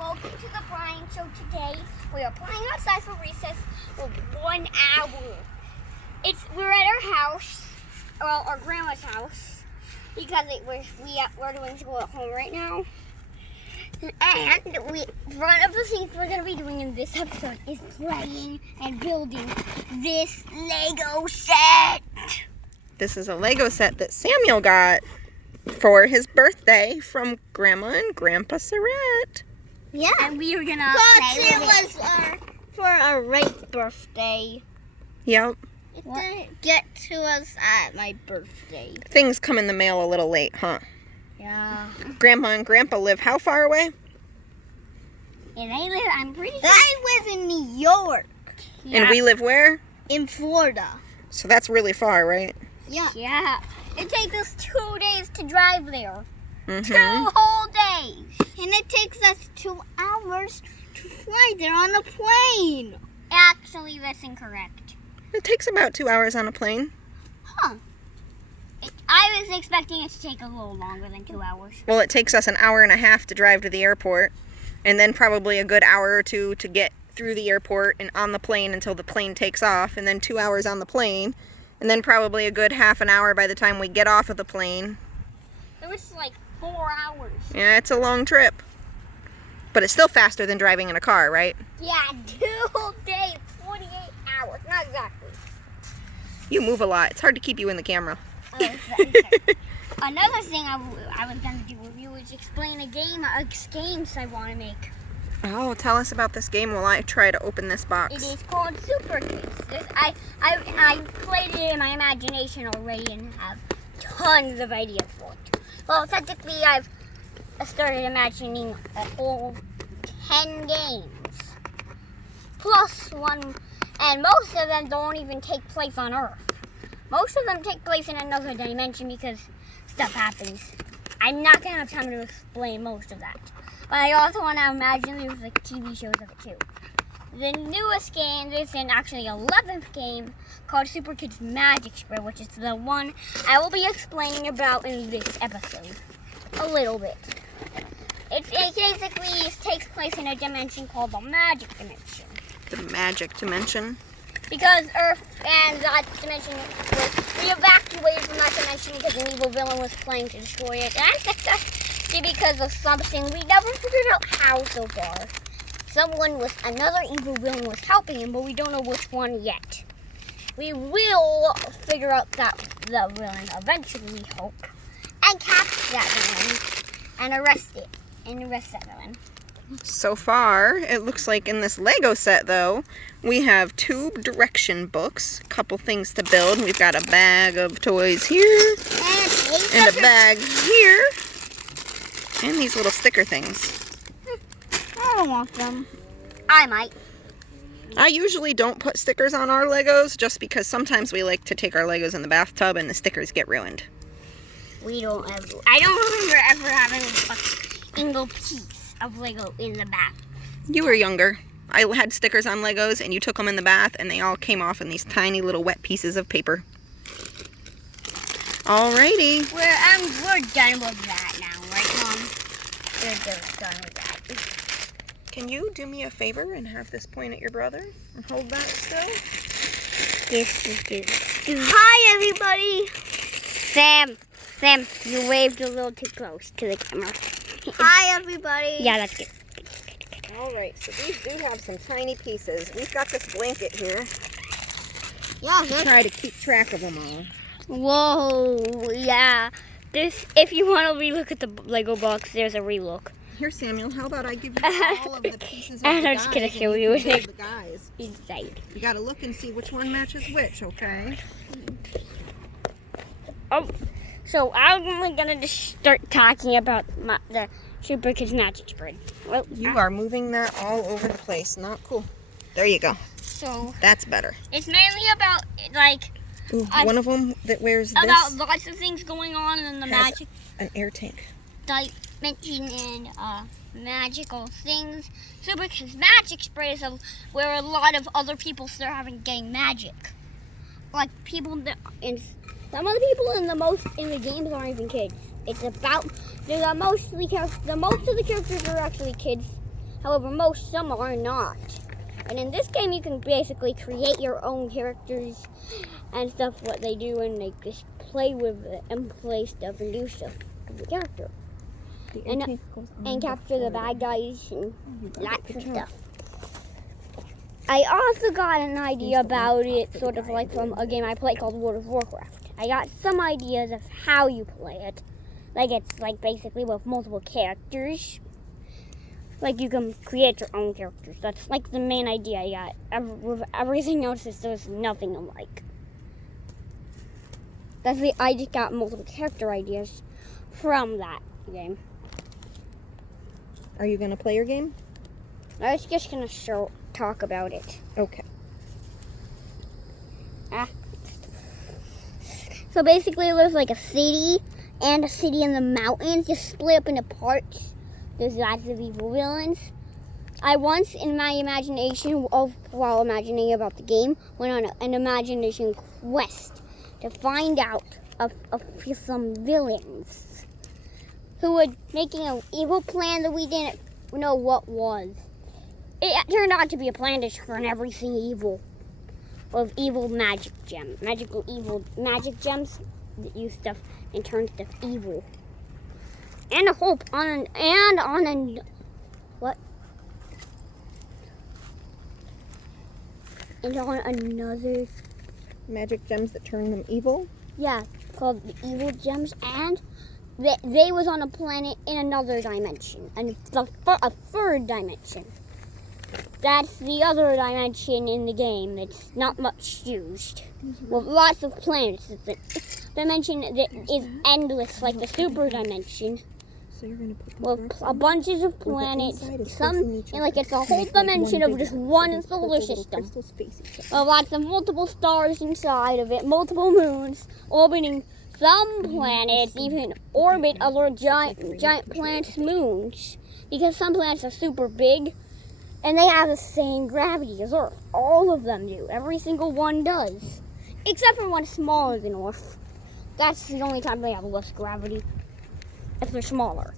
welcome to the Bryan Show. Today we are playing outside for recess for 1 hour. We're at our house, well, our grandma's house, because we're doing school at home right now. And one of the things we're going to be doing in this episode is playing and building this Lego set. This is a Lego set that Samuel got for his birthday from Grandma and Grandpa Surratt. Yeah. And we were going to play with it. For our right birthday. Yep. It didn't get to us at my birthday. Things come in the mail a little late, huh? Yeah. Grandma and Grandpa live how far away? And I'm pretty sure. I live in New York. Yeah. And we live where? In Florida. So that's really far, right? Yeah. Yeah. It takes us 2 days to drive there. Mm-hmm. 2 whole days. And it takes us 2 hours to fly there on a plane. Actually, that's incorrect. It takes about 2 hours on a plane. Huh. I was expecting it to take a little longer than 2 hours. Well, it takes us an hour and a half to drive to the airport, and then probably a good hour or two to get through the airport and on the plane until the plane takes off, and then 2 hours on the plane, and then probably a good half an hour by the time we get off of the plane. It was like 4 hours. Yeah, it's a long trip. But it's still faster than driving in a car, right? Yeah, 2 whole days, 48 hours. Not exactly. You move a lot. It's hard to keep you in the camera. Another thing I was going to do with you is explain games I want to make. Oh, tell us about this game while I try to open this box. It is called Super Kids. I played it in my imagination already and have tons of ideas for it. Well, technically, I've started imagining a whole 10 games. Plus one, and most of them don't even take place on Earth. Most of them take place in another dimension because stuff happens. I'm not going to have time to explain most of that. But I also want to imagine there's like TV shows of it too. The newest game, there's actually 11th game called Super Kids Magic Spread, which is the one I will be explaining about in this episode. A little bit. It basically takes place in a dimension called the Magic Dimension. The Magic Dimension? Because Earth and that dimension we evacuated from that dimension because an evil villain was planning to destroy it. And successfully because of something we never figured out how so far. Another evil villain was helping him, but we don't know which one yet. We will figure out the villain eventually, we hope, and capture that villain and arrest that villain. So far, it looks like in this Lego set, though, we have 2 direction books, a couple things to build. We've got a bag of toys here, and a bag here, and these little sticker things. I don't want them. I might. I usually don't put stickers on our Legos, just because sometimes we like to take our Legos in the bathtub and the stickers get ruined. I don't remember ever having a single piece of Lego in the bath. You were younger. I had stickers on Legos, and you took them in the bath, and they all came off in these tiny little wet pieces of paper. Alrighty. We're done with that now, right, Mom? We're done with that. Can you do me a favor and have this point at your brother? And hold that still? Yes, you do. Hi, everybody. Sam, you waved a little too close to the camera. Hi, everybody. Yeah, that's good. Alright, so these do have some tiny pieces. We've got this blanket here. Yeah, Try to keep track of them all. Whoa, yeah. If you want to relook at the Lego box, there's a relook. Here, Samuel, how about I give you all of the pieces of the I'm just going to show you the guys. Inside. You got to look and see which one matches which, okay? Oh, so I'm going to just start talking about the Super Kids Magic Spread. Well, you are moving that all over the place. Not cool. There you go. So that's better. It's mainly about, like... Ooh, one of them that wears this. About lots of things going on in the magic... an air tank. Dimension and magical things. Super Kids Magic Spread is where a lot of other people start getting magic. Like people and some of the people in the games aren't even kids. It's about most of the characters are actually kids, However, some are not. And in this game, you can basically create your own characters and stuff, what they do, and like just play with it and play stuff and do stuff with the character. And capture the bad guys and lots of stuff. I also got an idea about it, sort of like from a game I play called World of Warcraft. I got some ideas of how you play it. Like it's like basically with multiple characters. Like you can create your own characters. That's like the main idea I got. With everything else, there's nothing alike. I just got multiple character ideas from that game. Are you going to play your game? I was just going to talk about it. Okay. So basically there's like a city and a city in the mountains just split up into parts. There's lots of evil villains. I once, in my imagination, while imagining about the game, went on an imagination quest to find out of some villains who were making an evil plan that we didn't know what was. It turned out to be a plan to turn everything evil. Of evil magic gems. Magic gems that use stuff and turn stuff evil. And a hope on what? And on another magic gems that turn them evil? Yeah, called the evil gems, and they was on a planet in another dimension, and a third dimension. That's the other dimension in the game. It's not much used. With lots of planets. It's a dimension that is endless, like the super dimension. So you're gonna put with a bunches of planets. It's a whole dimension of just one solar system. With lots of multiple stars inside of it, multiple moons, orbiting some planets, even orbit other giant planets' moons. Because some planets are super big. And they have the same gravity as Earth. All of them do. Every single one does. Except for one smaller than Earth. That's the only time they have less gravity. If they're smaller.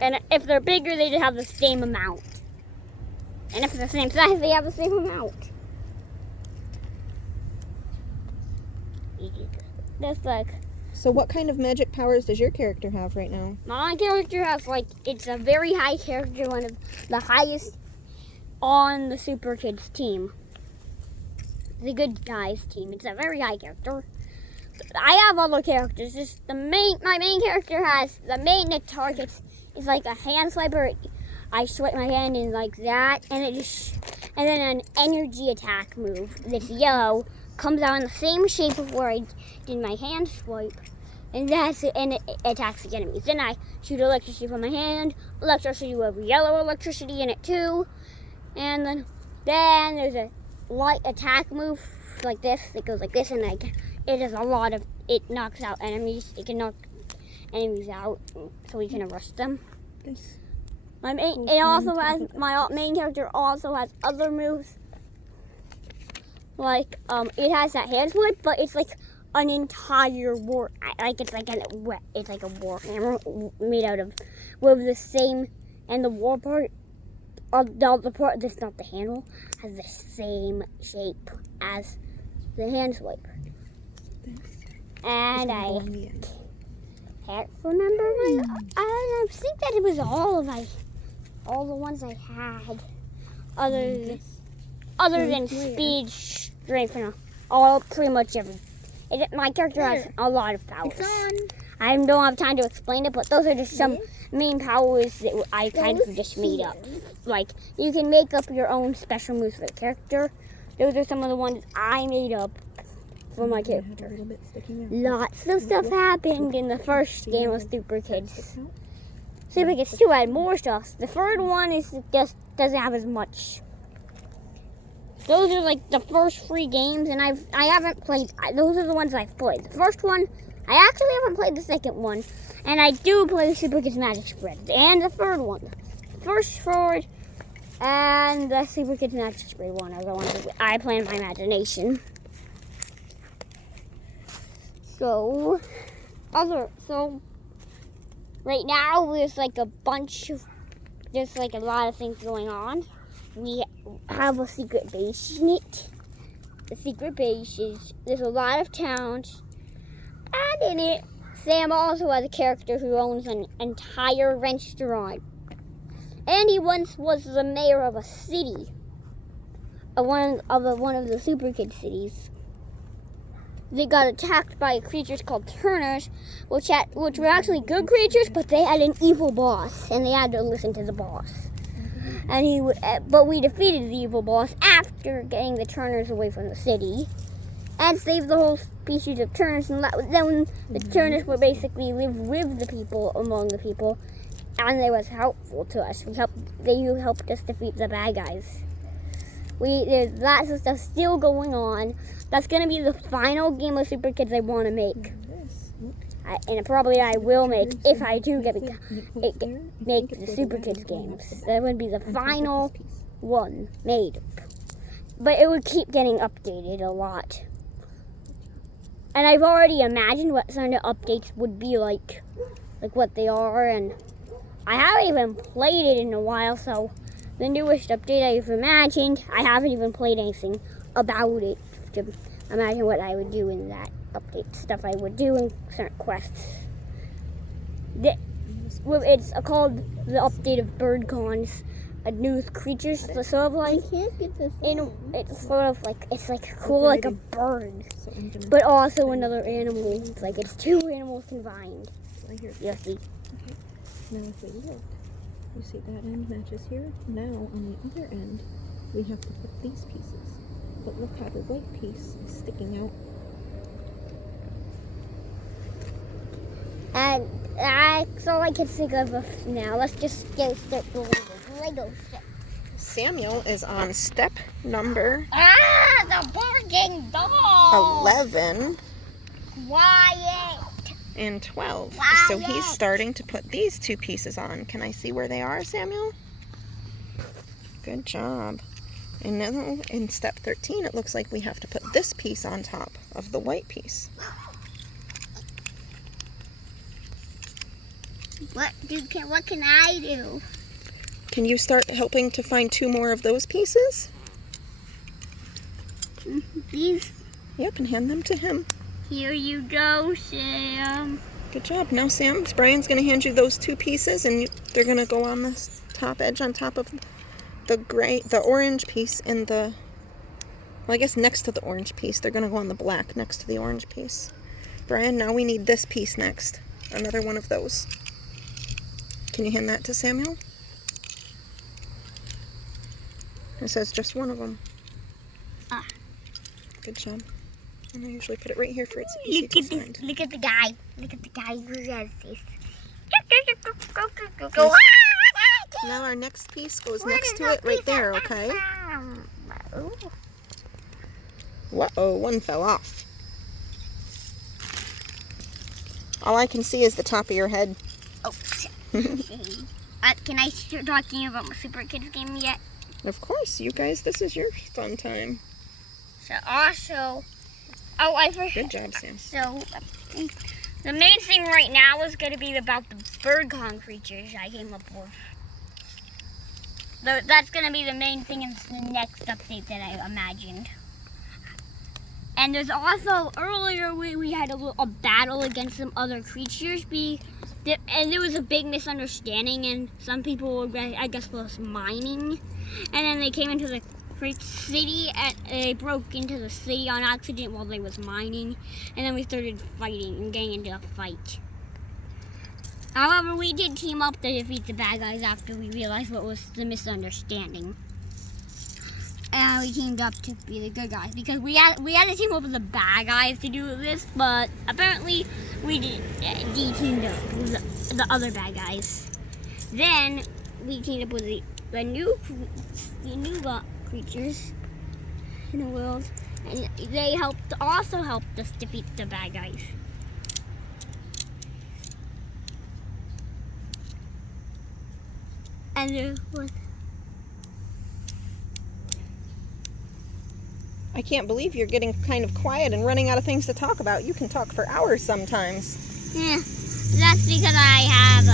And if they're bigger, they just have the same amount. And if they're the same size, they have the same amount. That's like... So what kind of magic powers does your character have right now? My character has, it's a very high character, one of the highest on the Super Kids team. The good guys team. It's a very high character. I have other characters. My main character has, the main targets is like a hand swiper. I swipe my hand in like that, and then an energy attack move that's yellow comes out in the same shape of where I did my hand swipe, and it attacks the enemies. Then I shoot electricity from my hand, electricity with yellow electricity in it too, and then there's a light attack move like this that goes like this, and it knocks out enemies. It can knock enemies out so we can arrest them. My main character also has other moves. It has that hand swipe, but it's like an entire war. It's like a war hammer made out of with the same, and the war part, the part that's not the handle, has the same shape as the hand swipe. And I can't remember. I think that it was all the ones I had, other than speed, strength, and all pretty much everything. My character has a lot of powers. I don't have time to explain it, but those are just some main powers that I kind of just made up. Like, you can make up your own special moves for the character. Those are some of the ones I made up for my character. Lots of stuff happened in the first game of Super Kids. Super Kids 2 had more stuff. The third one just doesn't have as much. Those are like the first 3 games, and I haven't played. Those are the ones I've played. The first one, I actually haven't played the second one, and I do play the Super Kids Magic Spread, and the third one, the first Sword, and the Super Kids Magic Spread one are the ones that I play in my imagination. So right now there's like a bunch of there's like a lot of things going on. We have a secret base in it. The secret base is, there's a lot of towns, and in it, Sam also has a character who owns an entire restaurant. And he once was the mayor of a city, one of the Super Kid cities. They got attacked by creatures called Turners, which were actually good creatures, but they had an evil boss, and they had to listen to the boss. But we defeated the evil boss after getting the Turners away from the city, and saved the whole species of Turners. And then the Turners were basically live with the people, among the people, and they was helpful to us. They helped us defeat the bad guys. There's lots of stuff still going on. That's going to be the final game of Super Kids I want to make. And probably I will make, if I do make the Super Kids games. That would be the final one made. But it would keep getting updated a lot. And I've already imagined what some of the updates would be like what they are. And I haven't even played it in a while, so the newest update I've imagined, I haven't even played anything about it to imagine what I would do in that update, stuff I would do in certain quests. It's called the update of BirdCons, a new creatures, sort of like, it's sort of like, it's like cool like a bird, but also another animal. It's like it's two animals combined. You see. Now if we look, you see that end matches here. Now on the other end, we have to put these pieces. But look how the white piece is sticking out. And that's all I can think of now. Let's just start the Lego set. Samuel is on step number the barking dog. 11 Quiet. and 12. Quiet. So he's starting to put these two pieces on. Can I see where they are, Samuel? Good job. And now in step 13, it looks like we have to put this piece on top of the white piece. What can I do? Can you start helping to find two more of those pieces? These? Yep, and hand them to him. Here you go, Sam. Good job. Now, Sam, Brian's going to hand you those two pieces, and they're going to go on this top edge on top of the orange piece in the, well, I guess next to the orange piece. They're going to go on the black next to the orange piece. Bryan, now we need this piece next. Another one of those. Can you hand that to Samuel? It says just one of them. Ah. Good job. And I usually put it right here for it's easy to find. Look at the guy. Look at the guy who has this. Now our next piece goes next to it right there, okay? Whoa, one fell off. All I can see is the top of your head. Oh, can I start talking about my Super Kids game yet? Of course, you guys, this is your fun time. So also, I forgot. Good job, Sam. So, the main thing right now is going to be about the BirdCon creatures I came up with. That's going to be the main thing in the next update that I imagined. And there's also, earlier we had a battle against some other creatures, and there was a big misunderstanding, and some people were, I guess, was mining. And then they came into the city, and they broke into the city on accident while they was mining. And then we started fighting and getting into a fight. However, we did team up to defeat the bad guys after we realized what was the misunderstanding. And we teamed up to be the good guys, because we had to team up with the bad guys to do this, but apparently we teamed up with the other bad guys. Then we teamed up with the new creatures in the world, and they also helped us defeat the bad guys. And there was. I can't believe you're getting kind of quiet and running out of things to talk about. You can talk for hours sometimes. Yeah, that's because I have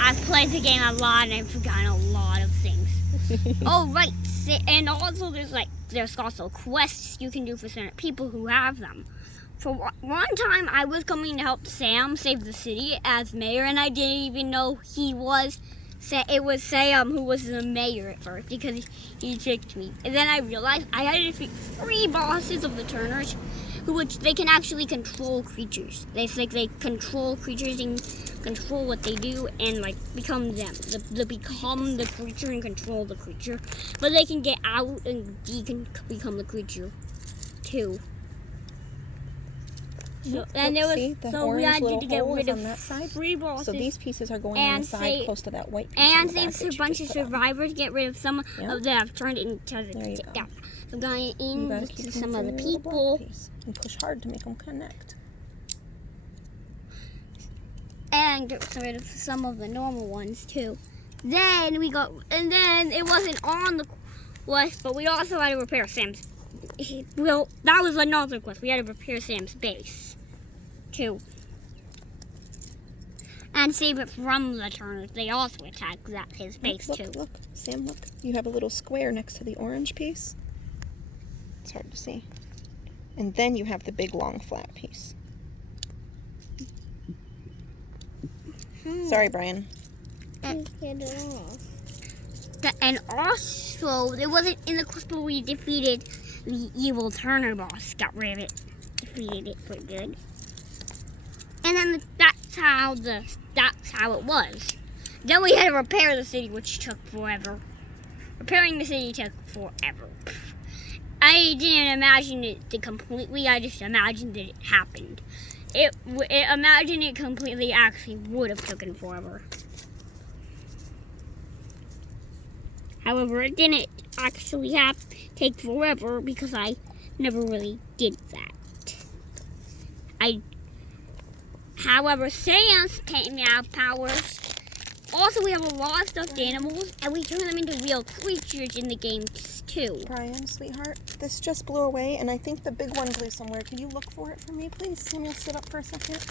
I've played the game a lot and I've forgotten a lot of things. Oh, right. And also there's also quests you can do for certain people who have them. For one time, I was coming to help Sam save the city as mayor, and I didn't even know it was Sam who was the mayor at first because he tricked me. And then I realized I had to defeat 3 bosses of the Turners, which they can actually control creatures. They control creatures and control what they do and become them. They become the creature and control the creature, but they can get out and become the creature too. So, and there was we had to get rid of that side. 3 bosses. So these pieces are going on the side close to that white piece. And save a bunch of survivors, get rid of some of that have turned into the yeah. So going into some of the people. And push hard to make them connect. And get rid of some of the normal ones too. Then it wasn't on the quest, but we also had to repair Sam's. Well, that was another quest. We had to repair Sam's base too. And save it from the Turners. They also attacked his base too. Look, Sam, look. You have a little square next to the orange piece. It's hard to see. And then you have the big, long, flat piece. Sorry, Bryan. And also, it wasn't in the quest, but we defeated the evil Turner boss. Got rid of it. Defeated it for good. And then that's how it was. Then we had to repair the city, which took forever. Repairing the city took forever. I didn't imagine it completely. I just imagined that it happened. Imagine it completely actually would have taken forever. However, it didn't actually take forever because I never really did that. However, Sam's came out powers. Also, we have a lot of stuffed animals, and we turn them into real creatures in the game too. Bryan, sweetheart, this just blew away, and I think the big one blew somewhere. Can you look for it for me, please? Samuel, sit up for a second.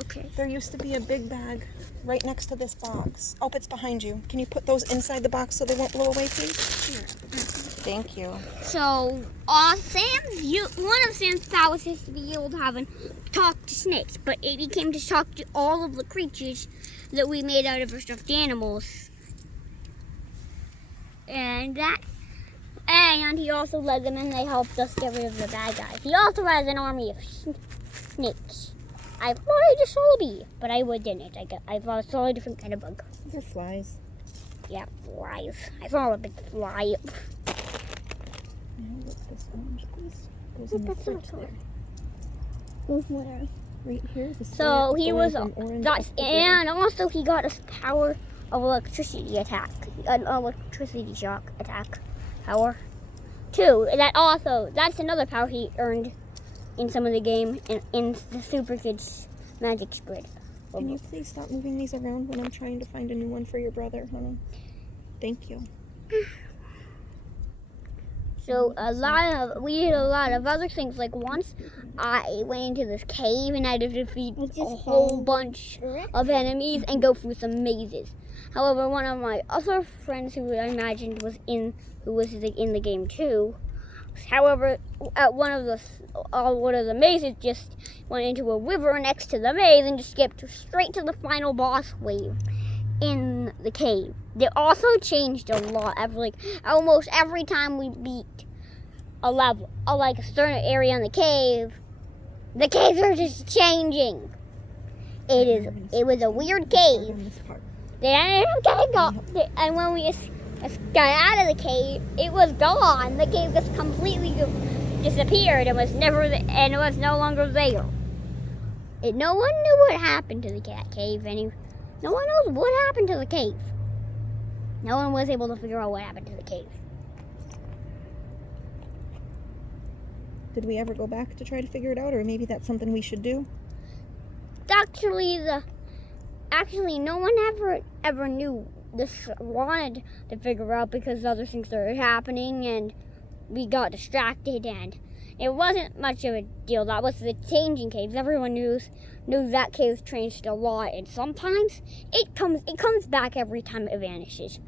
Okay. There used to be a big bag right next to this box. Oh, it's behind you. Can you put those inside the box so they won't blow away, please? Sure. Thank you. So, one of Sam's powers is to be able to talk to snakes, but it became to talk to all of the creatures that we made out of our stuffed animals. And he also led them and they helped us get rid of the bad guys. He also has an army of snakes. I wanted a Solby, but I didn't. I saw a different kind of bug. They're flies. Yeah, flies. I saw a big fly. Now look, this orange piece goes in the front there. Where? Right here. So he was, and also he got a power of electricity attack, an electricity shock attack power, too. That's another power he earned in some of the game in the Super Kids Magic Squid. Can you please stop moving these around when I'm trying to find a new one for your brother, honey? Thank you. So we did a lot of other things. Like once I went into this cave and I had to defeat a whole bunch of enemies and go through some mazes. However, one of my other friends who I imagined was in the game too. However, at one of the mazes just went into a river next to the maze and just skipped straight to the final boss wave in the cave. They also changed a lot. Almost every time we beat a level, like a certain area in the caves are just changing. It was a weird cave. They ended up getting off, and when we got out of the cave, it was gone. The cave just completely disappeared and was no longer there. No one knew what happened to the cave. No one knows what happened to the cave. No one was able to figure out what happened to the cave. Did we ever go back to try to figure it out, or maybe that's something we should do? Actually, no one ever knew this, wanted to figure out because other things started happening and we got distracted and it wasn't much of a deal. That was the changing caves. Everyone knew that cave changed a lot, and sometimes it comes back every time it vanishes.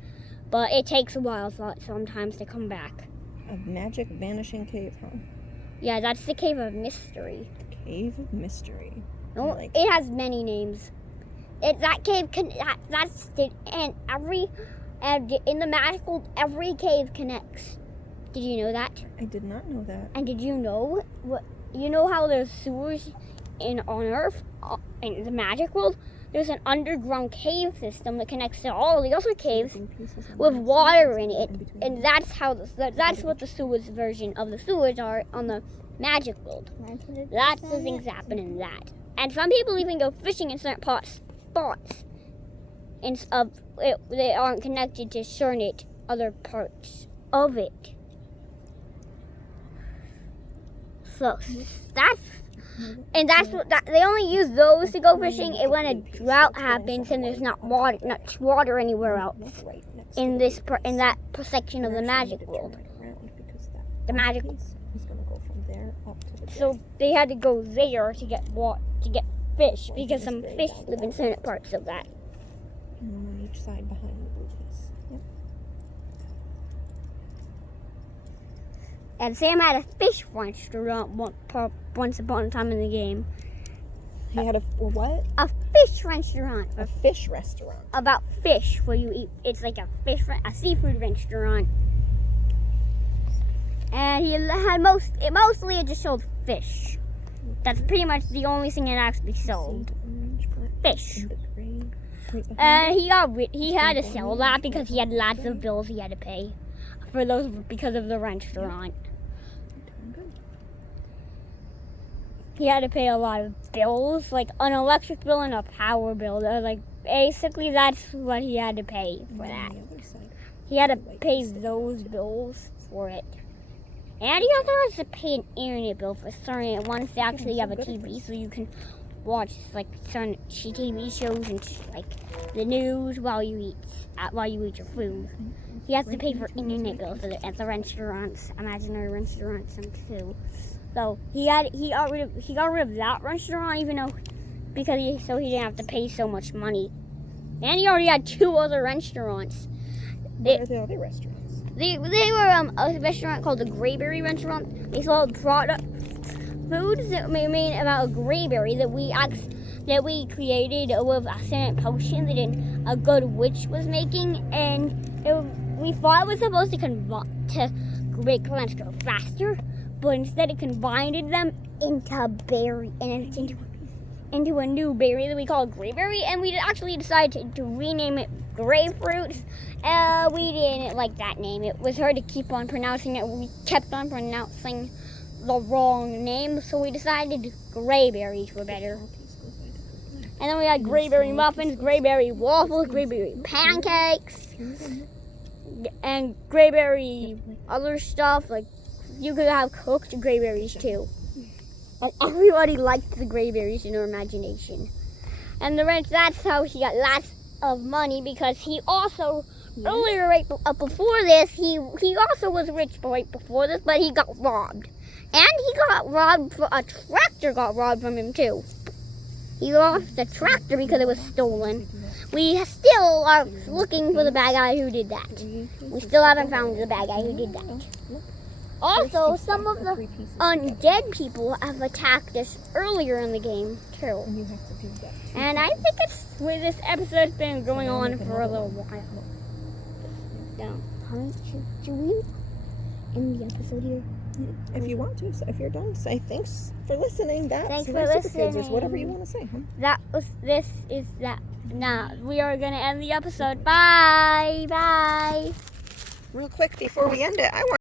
But it takes a while sometimes to come back. A magic vanishing cave, huh? Yeah, that's the Cave of Mystery. The Cave of Mystery. No, it has many names. That cave in the magical, every cave connects. Did you know that? I did not know that. And did you know how there's sewers on Earth in the magic world? There's an underground cave system that connects to all the other caves with water in it, and that's what the sewers version of the sewers are on the magic world. That's the things happen in that. And some people even go fishing in certain spots, they aren't connected to certain other parts of it. So that's what they only use those to go fishing. And when a drought happens and there's not much water anywhere else in that section of the magic world. The magic. So they had to go there to get fish because some fish live in certain parts of that. And one on each side behind the blue piece. Yep. And Sam had a fish restaurant once upon a time in the game. He had a what? A fish restaurant. A fish restaurant. About fish, where you eat. It's like a seafood restaurant. And he had mostly it just sold fish. That's pretty much the only thing it actually sold. Fish. And he had to sell that because he had lots of bills he had to pay for those because of the restaurant. He had to pay a lot of bills, like an electric bill and a power bill. Basically, that's what he had to pay for that. He had to pay those bills for it. And he also has to pay an internet bill for certain ones to actually have a TV, so you can watch certain TV shows and the news while you eat your food. He has to pay for internet bills at the restaurants, imaginary restaurants, and too. So he got rid of that restaurant, because he didn't have to pay so much money. And he already had 2 other restaurants. What are the other restaurants? They were a restaurant called the Grayberry Restaurant. They sold foods that we made about a grayberry that we created with a certain potion that a good witch was making, and we thought it was supposed to make plants grow faster, but instead it combined them into a berry, and into a new berry that we call grayberry, and we actually decided to rename it grapefruit. We didn't like that name. It was hard to keep on pronouncing it. We kept on pronouncing the wrong name, so we decided grayberries were better. And then we had grayberry muffins, grayberry waffles, grayberry pancakes, and grayberry other stuff. Like, you could have cooked grayberries too. And everybody liked the grayberries in our imagination. And that's how he got lots of money, because he also, earlier, before this, he also was rich right before this, but he got robbed. And he got robbed, a tractor got robbed from him too. He lost the tractor because it was stolen. We still are looking for the bad guy who did that. We still haven't found the bad guy who did that. Also, some of the undead people have attacked us earlier in the game too. And I think this episode's been going on for a little while. Should we end the episode here? If you want to, so if you're done, say thanks for listening. Thanks for listening. Or whatever you want to say, huh? Now, we are going to end the episode. Bye. Bye. Real quick before we end it, I want